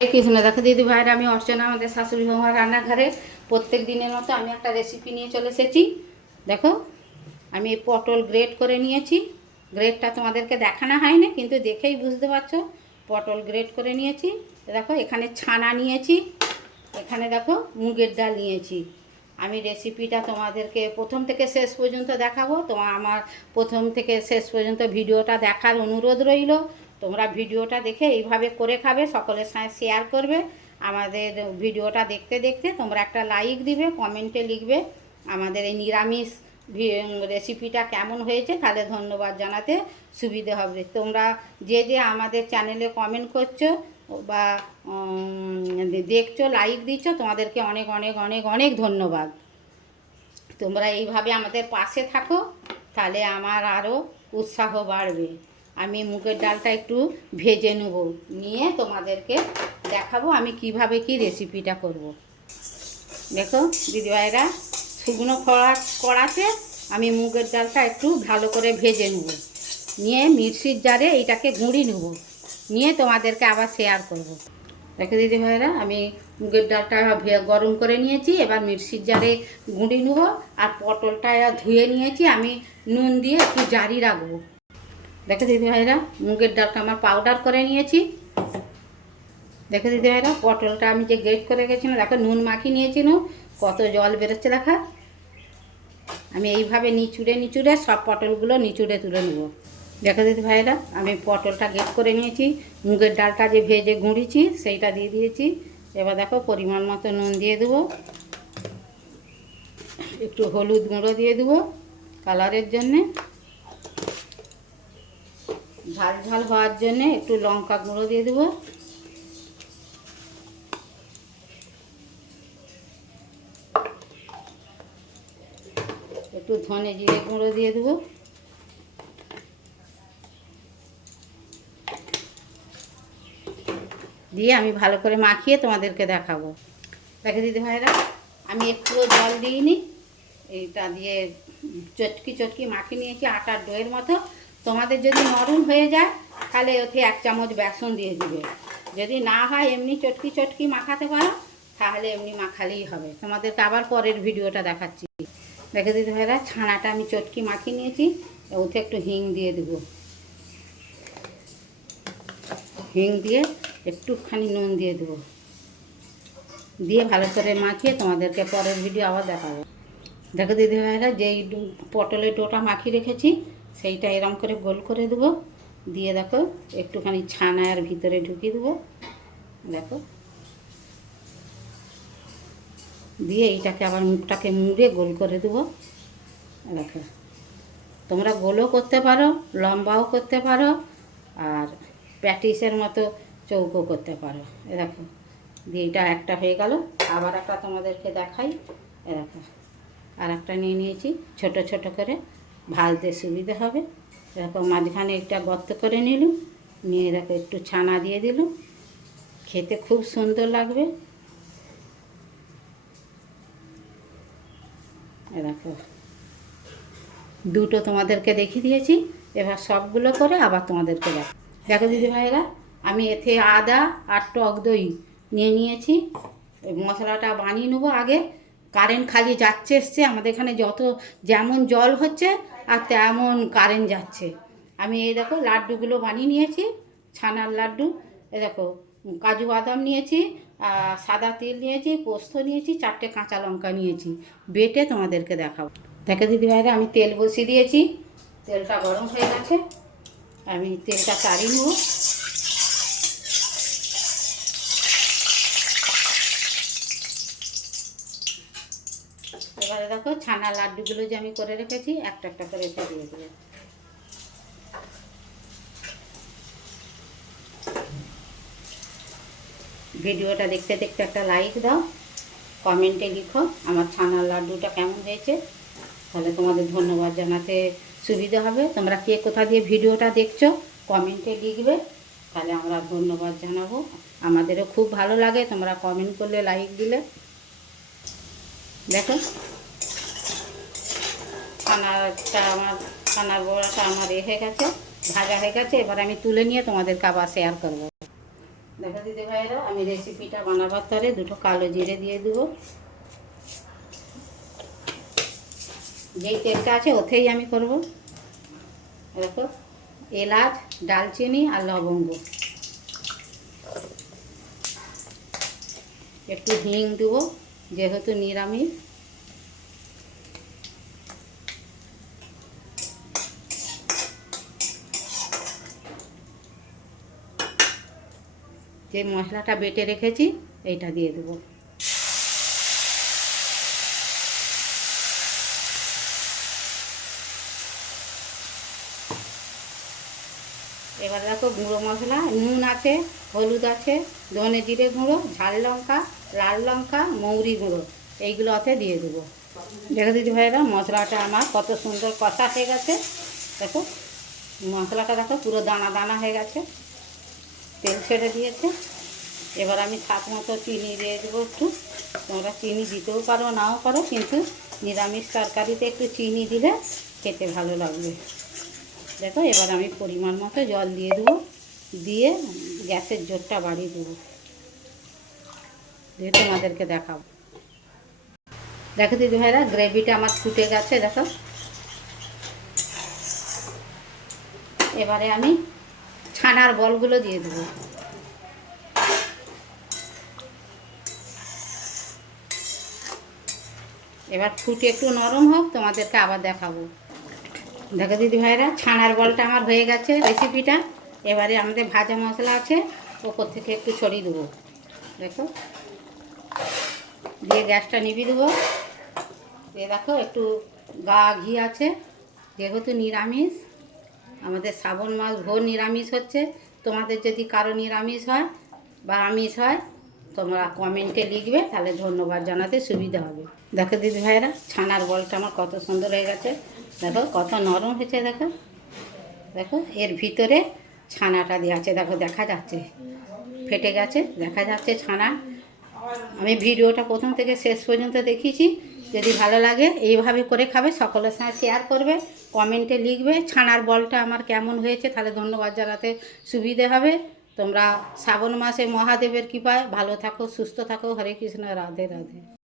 কৃষ্ণ দেখো দিদি ভাইরা, আমি অর্চনা, আমাদের শাশুড়ি বৌমার রান্নাঘরে প্রত্যেক দিনের মতো আমি একটা রেসিপি নিয়ে চলে এসেছি। দেখো, আমি পটল গ্রেট করে নিয়েছি। গ্রেটটা তোমাদেরকে দেখানো হয়নি, কিন্তু দেখেই বুঝতে পারছো। পটল গ্রেট করে নিয়েছি। দেখো, এখানে ছানা নিয়েছি, এখানে দেখো মুগের ডাল নিয়েছি। আমি রেসিপিটা তোমাদেরকে প্রথম থেকে শেষ পর্যন্ত দেখাবো। আমার প্রথম থেকে শেষ পর্যন্ত ভিডিওটা দেখার অনুরোধ রইল। তোমরা ভিডিওটা দেখে এইভাবে করে খাবে, সকলের সঙ্গে শেয়ার করবে। আমাদের ভিডিওটা দেখতে দেখতে তোমরা একটা লাইক দিবে, কমেন্টে লিখবে আমাদের এই নিরামিষ রেসিপিটা কেমন হয়েছে, তাহলে ধন্যবাদ জানাতে সুবিধে হবে। তোমরা যে যে আমাদের চ্যানেলে কমেন্ট করছো বা দেখছো, লাইক দিচ্ছ, তোমাদেরকে অনেক অনেক অনেক অনেক ধন্যবাদ। তোমরা এইভাবে আমাদের পাশে থাকো, তাহলে আমার আরও উৎসাহ বাড়বে। আমি মুগের ডালটা একটু ভেজে নেব, নিয়ে তোমাদেরকে দেখাবো আমি কিভাবে কি রেসিপিটা করব। দেখো দিদিভাইরা, শুকনো কড়াতে আমি মুগের ডালটা একটু ভালো করে ভেজে নেব, নিয়ে মিক্সির জারে এইটাকে গুঁড়ি নেব, নিয়ে তোমাদেরকে আবার শেয়ার করব। দেখো দিদিভাইরা, আমি মুগের ডালটা গরম করে নিয়েছি, এবার মিক্সির জারে গুঁড়ি নেব। আর পটলটা ধুয়ে নিয়েছি, আমি নুন দিয়ে একটু জারি রাখবো। দেখো দিদিভাইরা, মুগের ডালটা আমার পাউডার করে নিয়েছি। দেখো দিদিভাইরা, পটলটা আমি যে গ্রেট করে গেছিলাম, দেখো নুন মাখিয়ে নিয়েছি, কত জল বেরোচ্ছে দেখা। আমি এইভাবে নিচুড়ে নিচুড়ে সব পটলগুলো নিচুড়ে তুলে নেব। দেখো দিদিভাইরা, আমি পটলটা গ্রেট করে নিয়েছি, মুগের ডালটা যে ভেজে গুঁড়িছি সেইটা দিয়ে দিয়েছি। এবার দেখো পরিমাণ মতো নুন দিয়ে দেবো, একটু হলুদ গুঁড়ো দিয়ে দেবো কালারের জন্যে, ঝাল ঝাল হওয়ার জন্যে একটু লঙ্কা গুঁড়ো দিয়ে দেবো, একটু ধনে জিরে গুঁড়ো দিয়ে দেবো, দিয়ে আমি ভালো করে মাখিয়ে তোমাদেরকে দেখাবো। দেখে দিদি ভাইরা, আমি একটুও জল দিইনি, এইটা দিয়ে চটকি চটকি মাখিয়ে নিয়েছি আটার ডোয়ের মতো। তোমাদের যদি নরম হয়ে যায় তাহলে ওতে 1 চামচ বেসন দিয়ে দিবে, যদি না হয় এমনি চটকি চটকি মাখাতে পারো, তাহলে এমনি মাখালেই হবে। তোমাদেরকে আবার পরের ভিডিওটা দেখাচ্ছি। দেখে দিদি ভাইরা, ছানাটা আমি চটকি মাখিয়ে নিয়েছি, ওতে একটু হিং দিয়ে দেবো, হিং দিয়ে একটুখানি নুন দিয়ে দেবো, দিয়ে ভালো করে মাখিয়ে তোমাদেরকে পরের ভিডিও আবার দেখাবো। দেখো দিদিভাইরা, যেই পটলের ডোটা মাখিয়ে রেখেছি সেইটা এরম করে গোল করে দেবো, দিয়ে দেখো একটুখানি ছানা আর ভিতরে ঢুকিয়ে দেবো। দেখো, দিয়ে এইটাকে আবার মুখটাকে মুড়ে গোল করে দেবো। দেখো, তোমরা গোলও করতে পারো, লম্বাও করতে পারো, আর প্যাটিসের মতো চৌকো করতে পারো। দেখো, দিয়ে এটা একটা হয়ে গেল। আবার একটা তোমাদেরকে দেখাই। দেখো, আর একটা নিয়ে নিয়েছি, ছোট ছোট করে ভাজতে সুবিধে হবে। দেখো, মাঝখানে একটা গর্ত করে নিলাম, নিয়ে দেখো একটু ছানা দিয়ে দিলাম, খেতে খুব সুন্দর লাগবে। দেখো, দুটো তোমাদেরকে দেখিয়ে দিয়েছি, এবার সবগুলো করে আবার তোমাদেরকে দেখো। দেখো দিদি ভাইরা, আমি এতে আদা আর টক দই নিয়ে নিয়েছি। মশলাটা বানিয়ে নেবো আগে। কারেন্ট খালি যাচ্ছে এসছে, আমাদের এখানে যেমন জল হচ্ছে আর তেমন কারেন্ট যাচ্ছে। আমি এই দেখো লাড্ডুগুলো বানিয়ে নিয়েছি, ছানার লাড্ডু। এ দেখো, কাজু বাদাম নিয়েছি, সাদা তিল নিয়েছি, পোস্ত নিয়েছি, 4টে কাঁচা লঙ্কা নিয়েছি, বেটে তোমাদেরকে দেখাবো। দেখো দিদি ভাইরা, আমি তেল বসিয়ে দিয়েছি, তেলটা গরম হয়ে গেছে, আমি তেলটা চাড়িয়ে নেব। এবারে দেখো, ছানা লাড্ডুগুলো যে আমি করে রেখেছি একটা একটা করে এতে দিয়ে দেবো। ভিডিওটা দেখতে দেখতে একটা লাইক দাও, কমেন্টে লিখো আমার ছানার লাড্ডুটা কেমন হয়েছে, তাহলে তোমাদের ধন্যবাদ জানাতে সুবিধা হবে। তোমরা কে কোথা দিয়ে ভিডিওটা দেখছো কমেন্টে লিখবে, তাহলে আমরা ধন্যবাদ জানাবো। আমাদেরও খুব ভালো লাগে তোমরা কমেন্ট করলে, লাইক দিলে। দেখো, ছানার বড়াটা আমার হয়ে গেছে, ভাজা হয়ে গেছে। এবার আমি তুলে নিয়ে তোমাদেরকে আবার শেয়ার করবো। দেখো দিদি ভাইয়েরা, আমি রেসিপিটা বানাবার তরে দুটো কালো জিরে দিয়ে দেবো। যেই তেলটা আছে ওতেই আমি করব। দেখো, এলাচ, ডালচিনি আর লবঙ্গ, একটু হিং দেবো যেহেতু নিরামিষ। যে মশলাটা বেটে রেখেছি এইটা দিয়ে দেবো। এবার দেখো, গুঁড়ো মশলা, নুন আছে, হলুদ আছে, ধনে জিরে গুঁড়ো, ঝাল লঙ্কা, লাল লঙ্কা, মৌরি গুঁড়ো, এইগুলো ওতে দিয়ে দেবো। দেখো দিদি ভাইয়েরা, মশলাটা আমার কত সুন্দর কষা হয়ে গেছে। দেখো মশলাটা, দেখো পুরো দানা দানা হয়ে গেছে, তেল ছেড়ে দিয়েছে। এবার আমি স্বাদ মতো চিনি দিয়ে দেবো একটু। তোমরা চিনি দিতেও পারো, নাও পারো, কিন্তু নিরামিষ তরকারিতে একটু চিনি দিলে খেতে ভালো লাগবে। দেখো, এবার আমি পরিমাণ মতো জল দিয়ে দেবো, দিয়ে গ্যাসের জোরটা বাড়িয়ে দেবো, দিয়ে তোমাদেরকে দেখাবো। দেখো দিদি ভাইরা, গ্রেভিটা আমার ফুটে গেছে। দেখো, এবারে আমি ছানার বলগুলো দিয়ে দেবো। এবার ফুটে একটু নরম হোক, তোমাদেরকে আবার দেখাবো। দেখো দিদি ভাইরা, ছানার বলটা আমার হয়ে গেছে রেসিপিটা। এবারে আমাদের ভাজা মশলা আছে, ওপর থেকে একটু ছড়িয়ে দেবো। দেখো, দিয়ে গ্যাসটা নিভিয়ে দেবো। দিয়ে দেখো, একটু গা ঘি আছে, যেহেতু নিরামিষ, আমাদের শ্রাবণ মাস ভোর নিরামিষ হচ্ছে। তোমাদের যদি কারো নিরামিষ হয় বা আমিষ হয়, তোমরা কমেন্টে লিখবে, তাহলে ধন্যবাদ জানাতে সুবিধা হবে। দেখো দিদি ভাইয়েরা, ছানার বলটা আমার কত সুন্দর হয়ে গেছে। দেখো কত নরম হয়েছে। দেখো, দেখো এর ভিতরে ছানাটা দেওয়া আছে। দেখো, দেখা যাচ্ছে, ফেটে গেছে, দেখা যাচ্ছে ছানা। আমি ভিডিওটা প্রথম থেকে শেষ পর্যন্ত দেখিয়েছি। যদি ভালো লাগে এইভাবে করে খাবে, সকলের সঙ্গে শেয়ার করবে, কমেন্টে লিখবে ছানার বলটা আমার কেমন হয়েছে, তাহলে ধন্যবাদ জানাতে সুবিধে হবে। তোমরা শ্রাবণ মাসে মহাদেবের কৃপায় ভালো থাকো, সুস্থ থাকো। হরে কৃষ্ণ, রাধে রাধে।